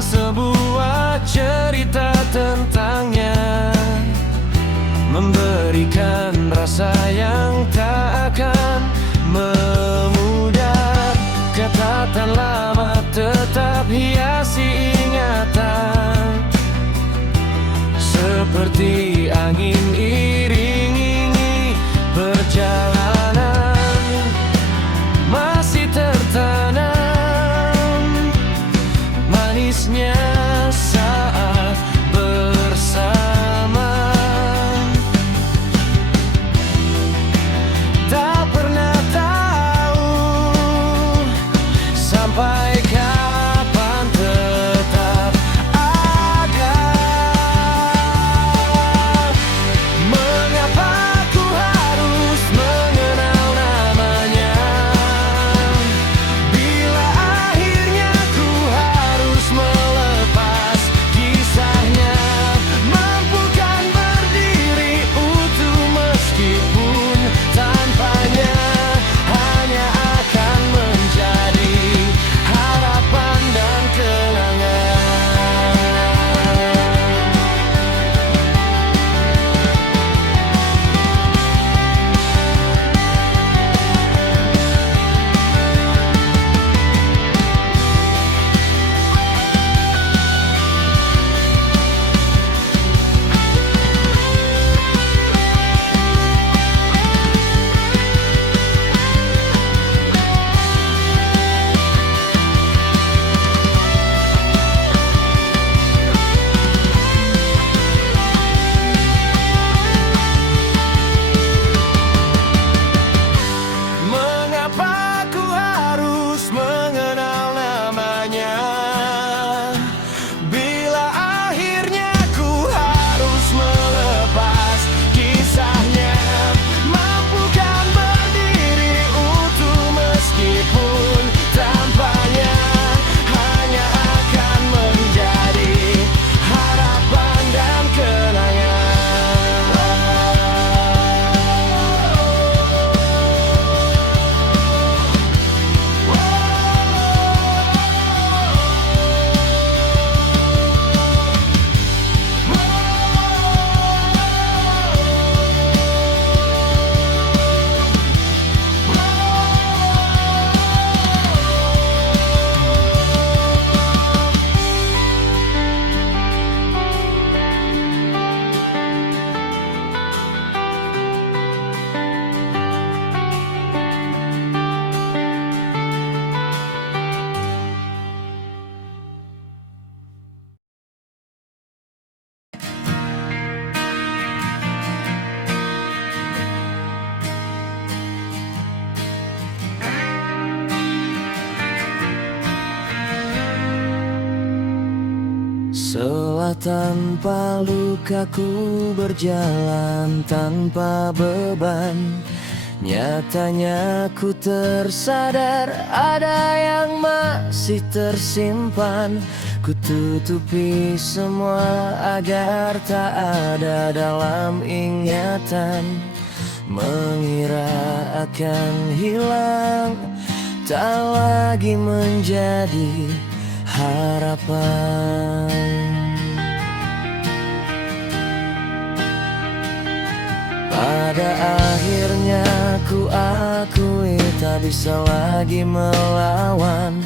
sebuah cerita tentangnya, memberikan rasa yang tak akan memudar. Catatan lama tetap hiasi ingatan, seperti angin iringi perjalanan, masih tertanam manisnya saat bersama. Tak pernah tahu sampai kapan tetap ada. Mengapa ku harus mengenal namanya, bila akhirnya ku harus melepas kisahnya. Mampukan berdiri utuh meskipun tanpanya, hanya akan menjadi harapan dan kenangan. Mengapa ku harus mengenal namanya, bila akhirnya ku harus melepas kisahnya. Mampukan berdiri utuh meskipun tanpanya, hanya akan menjadi harapan dan kenangan. Setelah tanpa luka ku berjalan tanpa beban, nyatanya ku tersadar ada yang masih tersimpan. Ku tutupi semua agar tak ada dalam ingatan, mengira akan hilang, tak lagi menjadi harapan. Pada akhirnya ku akui tak bisa lagi melawan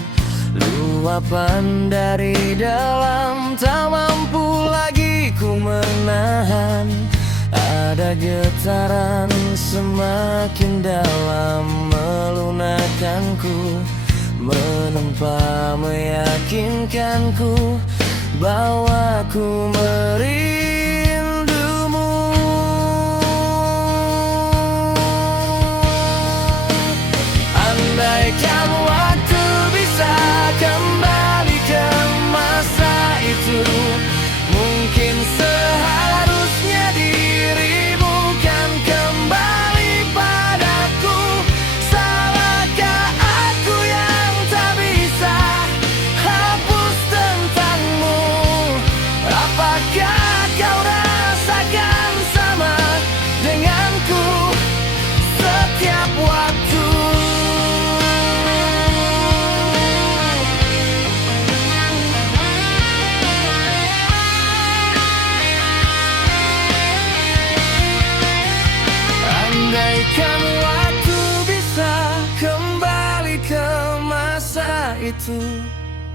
luapan dari dalam, tak mampu lagi ku menahan. Ada getaran semakin dalam melunakkanku, menempa meyakinkanku bahwa ku merindumu. Andaikan waktu bisa kembali ke masa itu, mungkin seharusnya dirimu kan kembali padaku. Salahkah aku yang tak bisa hapus tentangmu? Apakah waktu.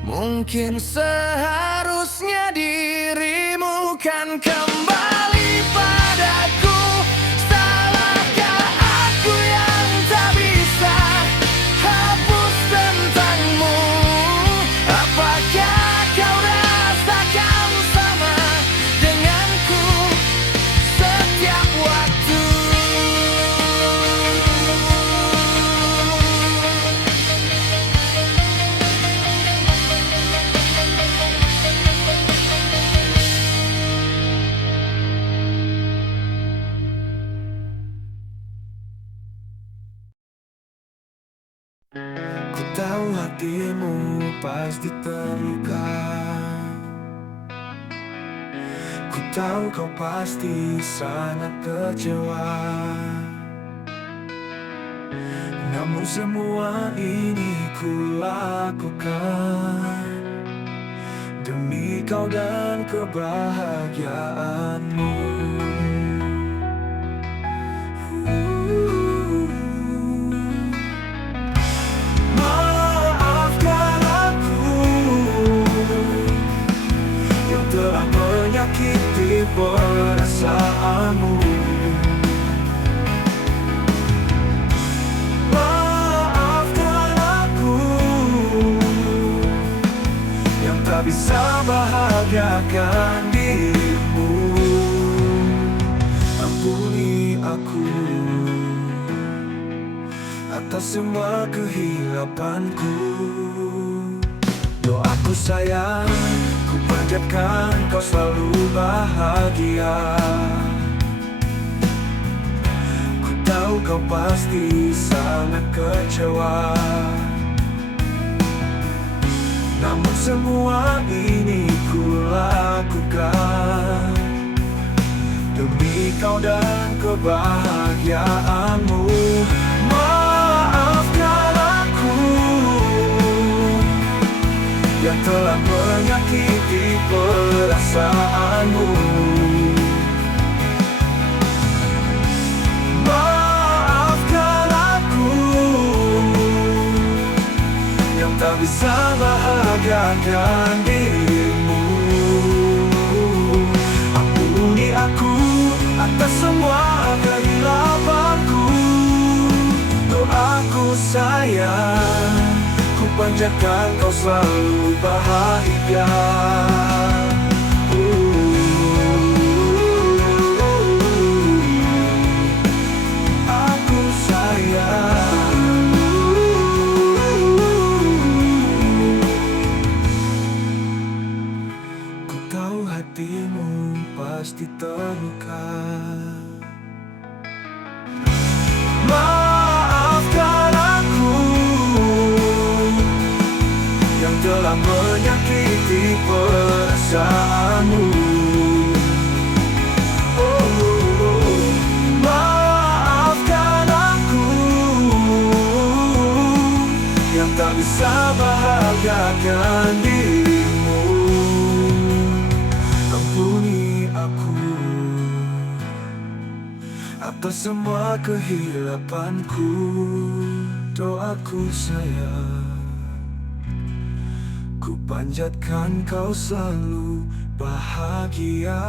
Mungkin seharusnya dirimu kan kembali padaku. Salahkah aku yang tak bisa hapus tentangmu? Apakah kau rasakan sama denganku setiap waktu? Ku tahu hatimu pasti terluka. Ku tahu kau pasti sangat kecewa. Namun semua ini ku lakukan demi kau dan kebahagiaanmu. Maafkan aku yang telah menyakiti perasaanmu. Maafkan aku yang tak bisa bahagiakan dirimu. Ampuni aku atas semua kehilapanku. Doaku sayang, ku panjatkan kau selalu bahagia. Ku tahu kau pasti sangat kecewa. Namun semua ini ku lakukan demi kau dan kebahagiaanmu. Maafkan aku yang telah menyakiti perasaanmu. Maafkan aku yang tak bisa bahagiakan dirimu. Ampuni aku atas semua kehilapanku. Doaku sayang, ku panjatkan kau selalu bahagia. Aku sayang. Ku tahu hatimu pasti terluka. Maafkan aku yang telah menyakiti perasaanmu. Maafkan aku yang tak bisa bahagiakan dirimu. Ampuni aku atas semua kehilapanku. Doaku sayang, ku panjatkan kau selalu bahagia.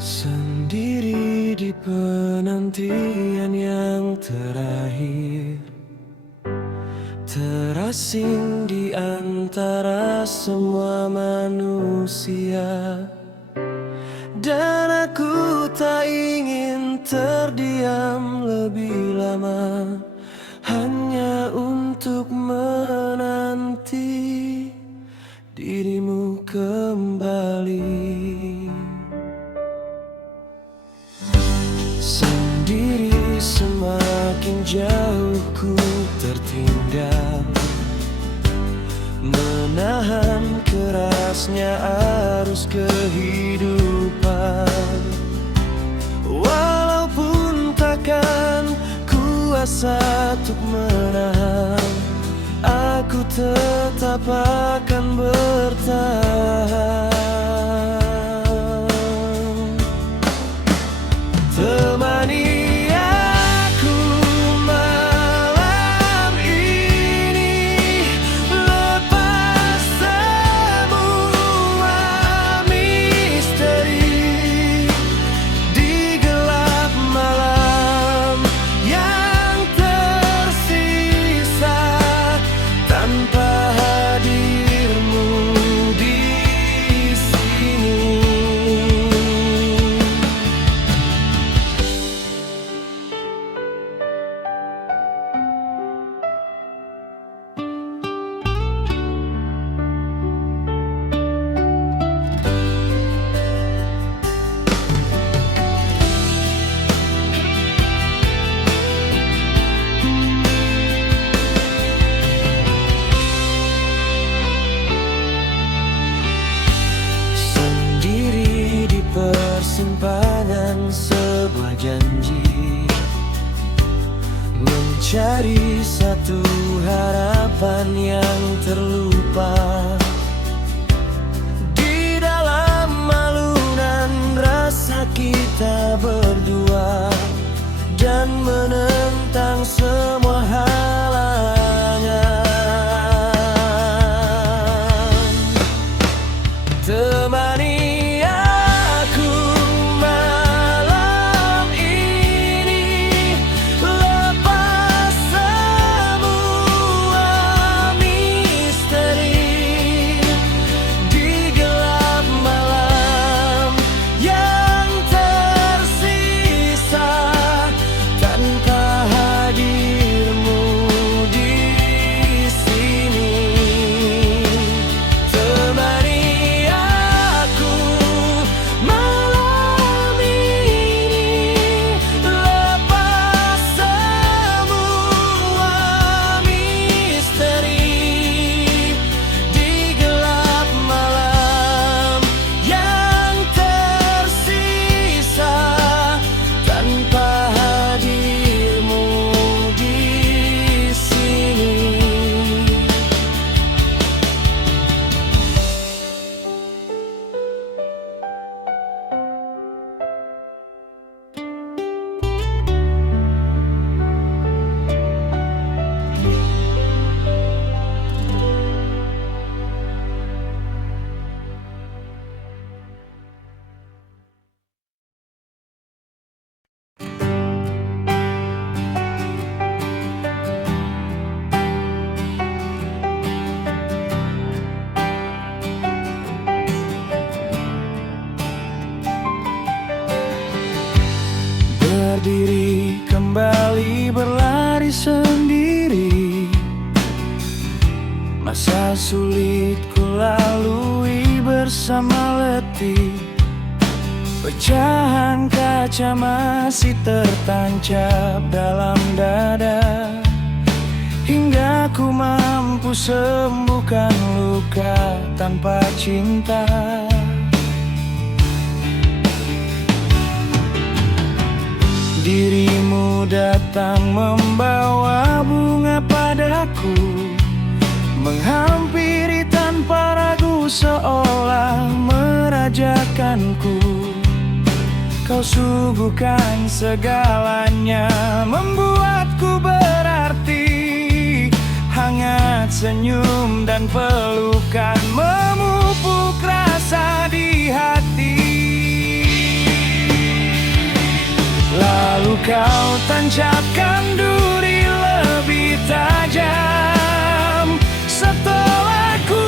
Sendiri di penantian yang terakhir, terasing di antara semua manusia. Dan aku tak ingin terdiam lebih lama, hanya untuk menanti dirimu kembali. Sendiri semakin kerasnya arus kehidupan. Walaupun takkan kuasa untuk menahan, aku tetap akan bertahan. Temani aku malam ini, lepas semua misteri di gelap malam yang tersisa tanpa hadirmu di sini. Sendiri di persimpangan sebuah janji, mencari satu harapan yang terlupa. Di dalam alunan rasa kita berdua, dan menentang semua halangan. Temani aku malam ini, lepas semua misteri di gelap malam yang tersisa tanpa hadirmu di sini. Temani aku malam ini, lepas semua misteri di gelap malam yang tersisa tanpa hadirmu di sini. Berdiri kembali, berlari sendiri, masa sulit ku lalui bersama letih. Pecahan kaca masih tertancap dalam dada, hingga ku mampu sembuhkan luka tanpa cinta. Dirimu datang membawa bunga padaku, menghampiri tanpa ragu seolah merajakanku. Kau suguhkan segalanya, membuatku berarti. Hangat senyum dan pelukan memupuk rasa di hati. Lalu kau tancapkan duri lebih tajam. Setelah ku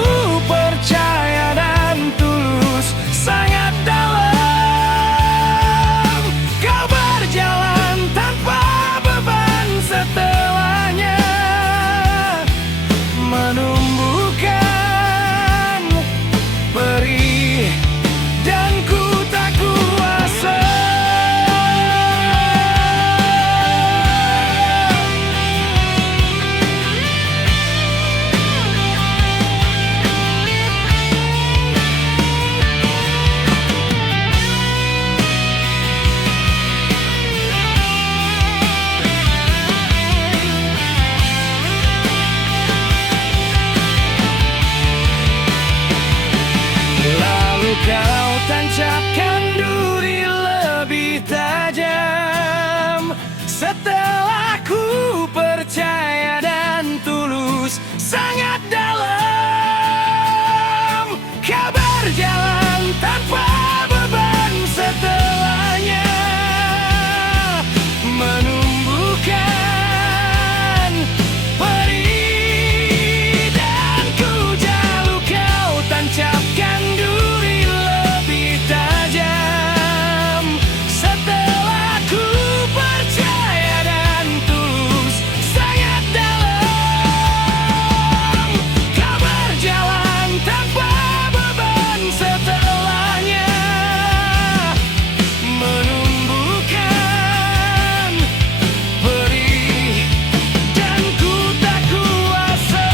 percaya dan tulus sangat dalam, kau berjalan tanpa beban setelahnya, menumbuhkan perih dan ku tak kuasa. tulus sangat dalam. Kau berjalan tanpa beban setelahnya, menumbuhkan peri, dan ku jalur kau tancapkan duri lebih tajam. Setelah ku percaya dan tulus sangat dalam, kau berjalan tanpa beban setelahnya, menumbuhkan peri, dan ku tak kuasa.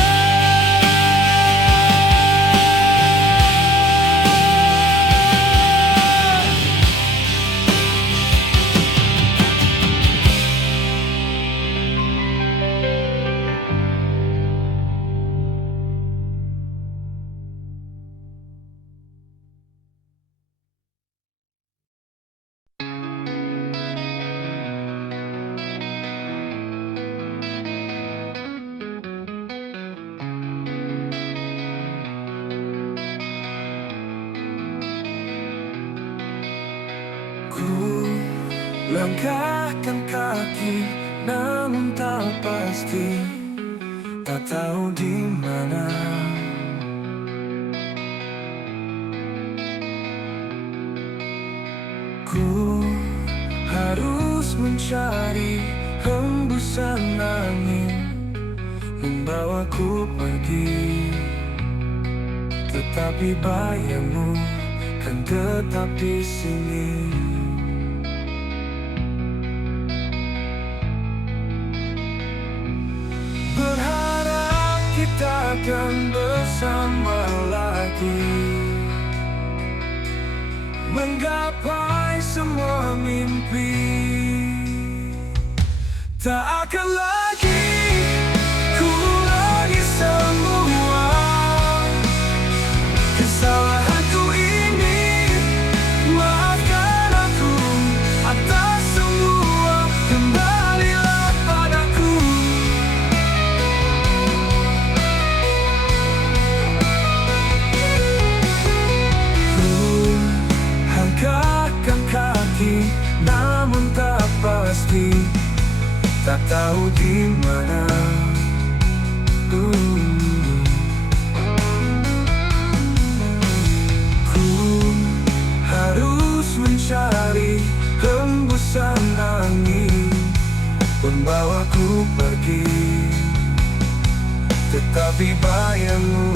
Ku langkahkan kaki, namun tak pasti, tak tahu di mana. Ku harus mencari hembusan angin membawaku pergi, tetapi bayangmu kan tetap di sini. Berharap kita akan bersama lagi, menggapai semua mimpi. Tak akan lagi ku ulangi semua kesalahanku ini. Maafkan aku atas semua, kembalilah padaku. Ku langkahkan kaki, namun tak pasti, tak tahu di mana. Ku harus mencari hembusan angin membawaku pergi, tetapi bayangmu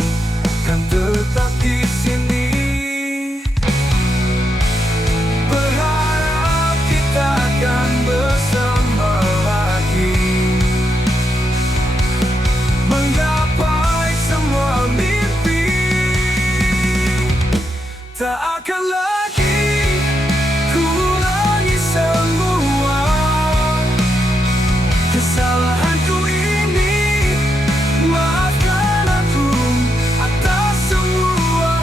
kan tetap di sini. Berharap kita akan bersama lagi, menggapai semua mimpi. Tak akan lagi ku ulangi semua kesalahanku ini. Maafkan aku atas semua,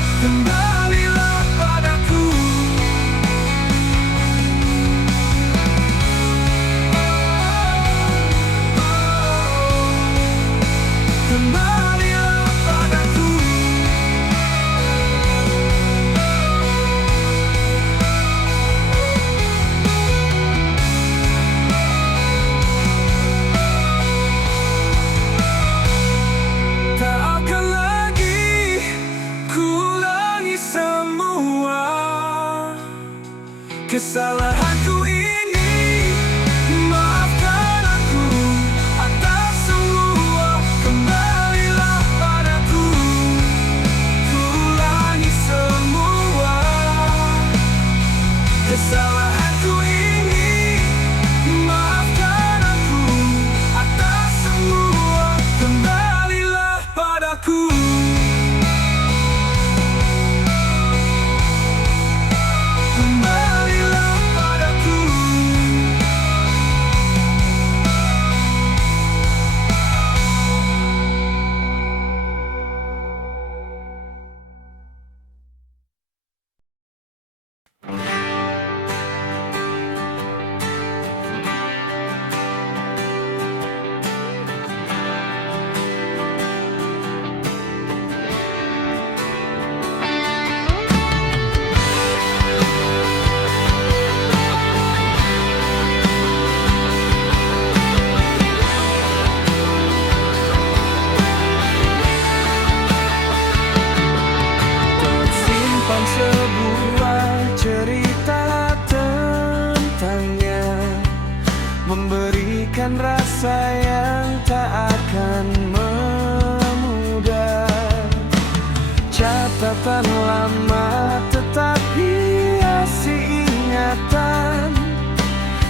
Catatan lama tetapi asih ingatan,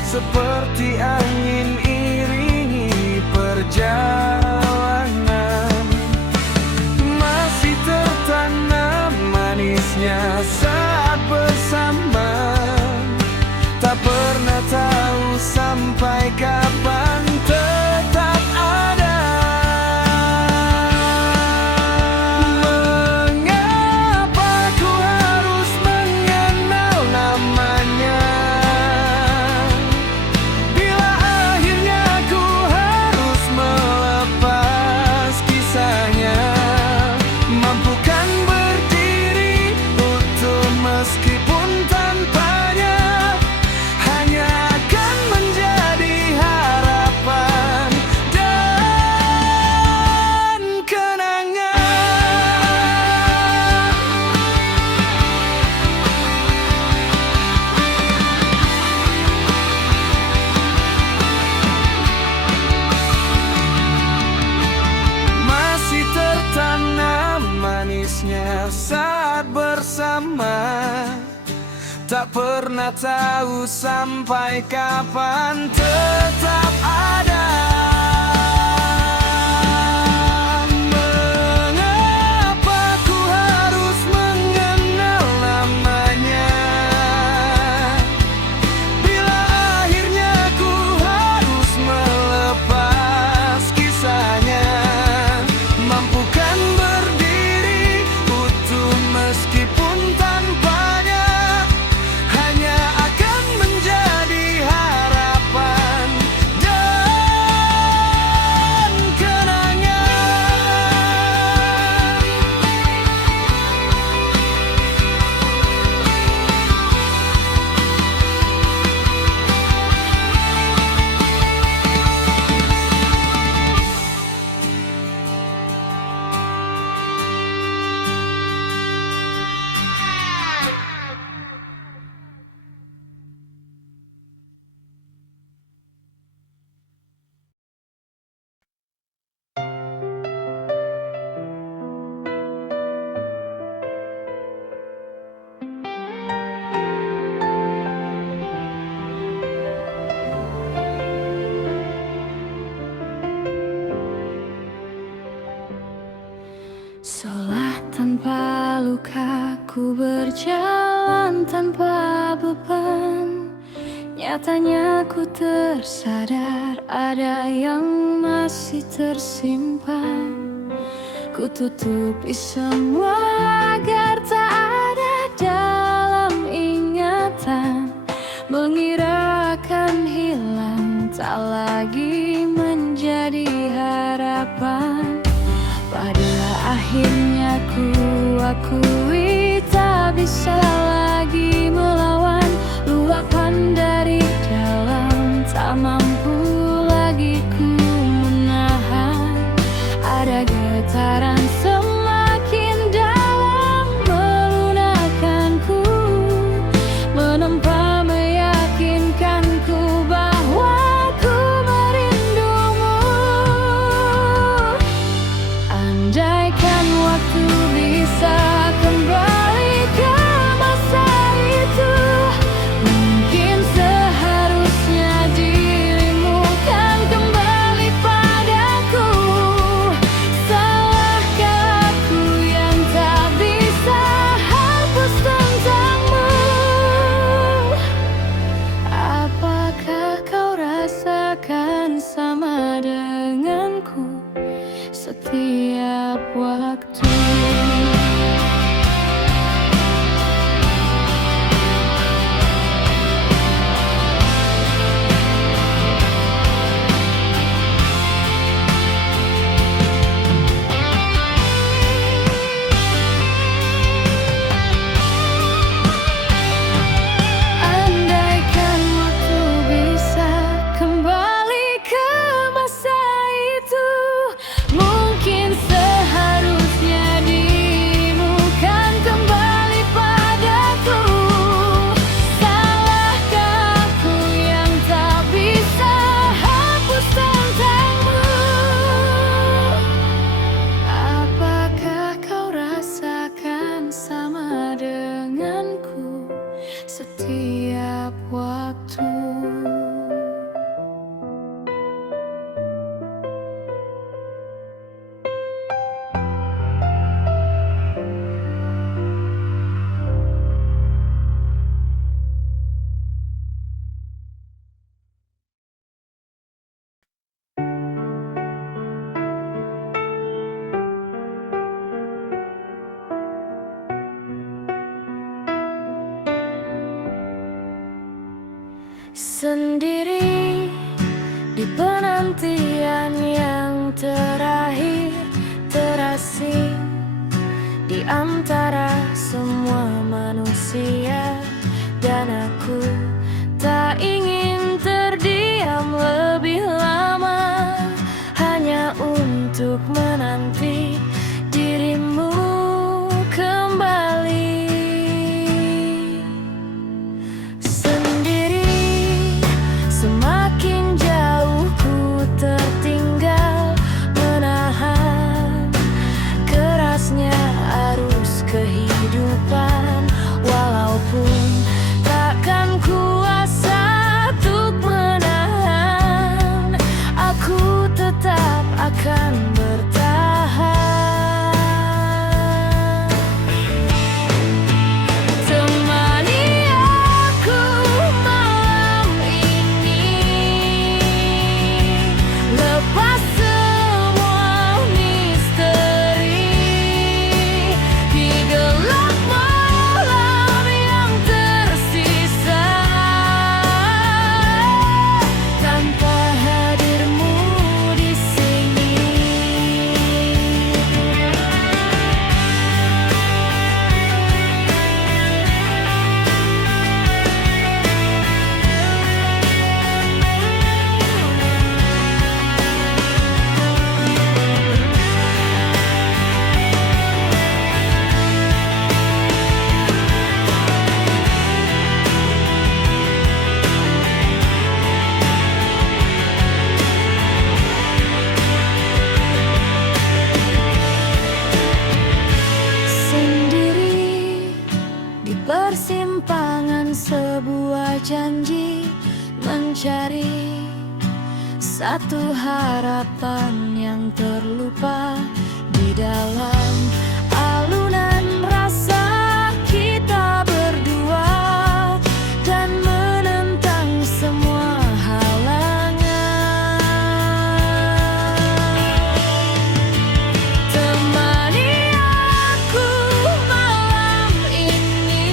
seperti angin iringi perjalanan. Masih tertanam manisnya saat bersama, tak pernah tahu sampai kapan tetap ada. Mengapa ku harus mengenal namanya, bila akhirnya ku harus melepas kisahnya. Mampukan berdiri utuh meskipun tanpanya, hanya akan menjadi harapan dan kenangan. Masih tertanam manisnya saat bersama, tak pernah tahu sampai kapan tetap ada. Mengapa ku harus mengenal namanya, bila akhirnya ku harus melepas kisahnya. Mampukan berdiri utuh meskipun tanpanya, hanya akan menjadi harapan dan kenangan. Seolah tanpa luka ku berjalan tanpa beban, nyatanya ku tersadar ada yang masih tersimpan. Ku tutupi semua agar tak ada dalam ingatan, mengira akan hilang, tak lagi menjadi harapan. Pada akhirnya ku akui tak bisa lagi melawan luapan dari dalam, tak mampu lagi ku menahan. Ada getaran semakin dalam melunakkanku, menempa meyakinkanku bahwa ku merindumu. Andaikan waktu bisa kembali ke masa itu, mungkin seharusnya dirimu kan kembali padaku. Salahkah aku yang tak bisa hapus tentangmu? Apakah kau rasakan sama denganku setiap waktu? Andaikan waktu bisa kembali ke masa itu, mungkin seharusnya antara semua manusia. Dan aku tak ingin terdiam lebih lama, hanya untuk menanti dirimu kembali. Sendiri, semakin jauh ku tertinggal, menahan kerasnya arus kehidupan. Walaupun takkan kuasa untuk menahan, aku tetap akan bertahan. Temani aku malam ini, lepas semua misteri di gelap malam yang tersisa. Tanpa hadirmu di sini, sendiri di persimpangan sebuah janji, mencari satu harapan yang terlupa di dalam alunan rasa kita berdua, dan menentang semua halangan. Temani aku malam ini,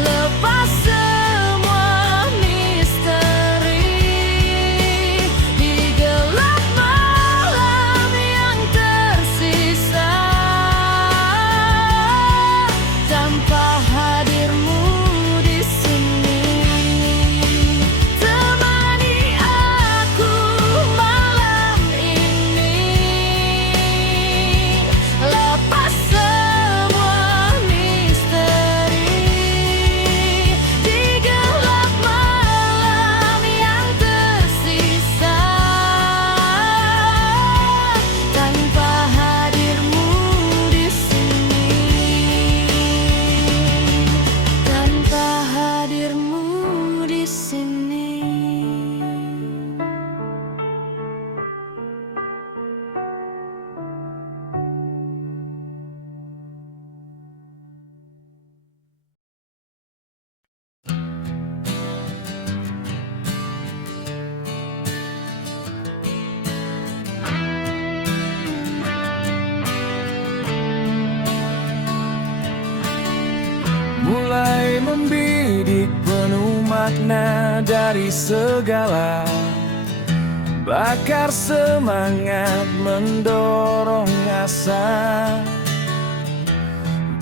lepas semua misteri di gelap malam yang tersisa. Tanpa hadirmu di sini, temani aku malam ini, lepas semua misteri di gelap malam yang tersisa. Tanpa hadirmu di sini, tanpa hadirmu di sini. mulai membidik penuh makna dari segala, bakar semangat mendorong asa,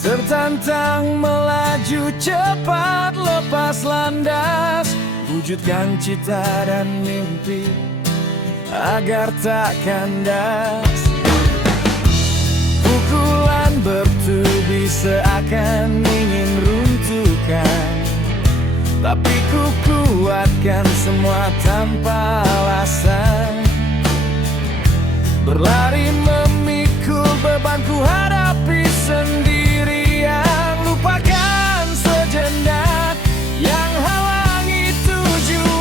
tertantang melaju cepat lepas landas, wujudkan cita dan mimpi agar tak kandas. Pukulan bertubi seakan ingin runtuhkan, tapi ku kuatkan semua tanpa alasan. Berlari memikul beban ku hadapi sendirian, lupakan sejenak yang halangi tujuan.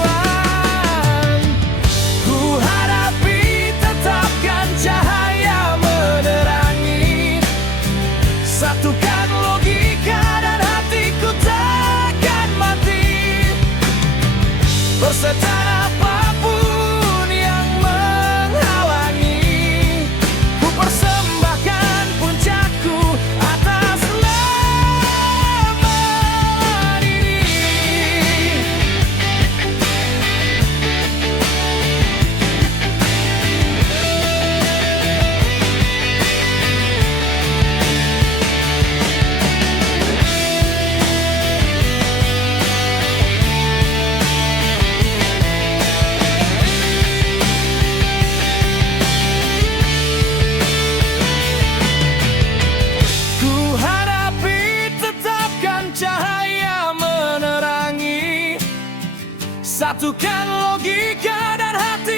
Ku hadapi, tetapkan cahaya menerangi, satukan logika dan hatiku takkan mati. Bersetan apapun yang menghalangi, ku persembahkan puncakku atas Satukan logika dan hati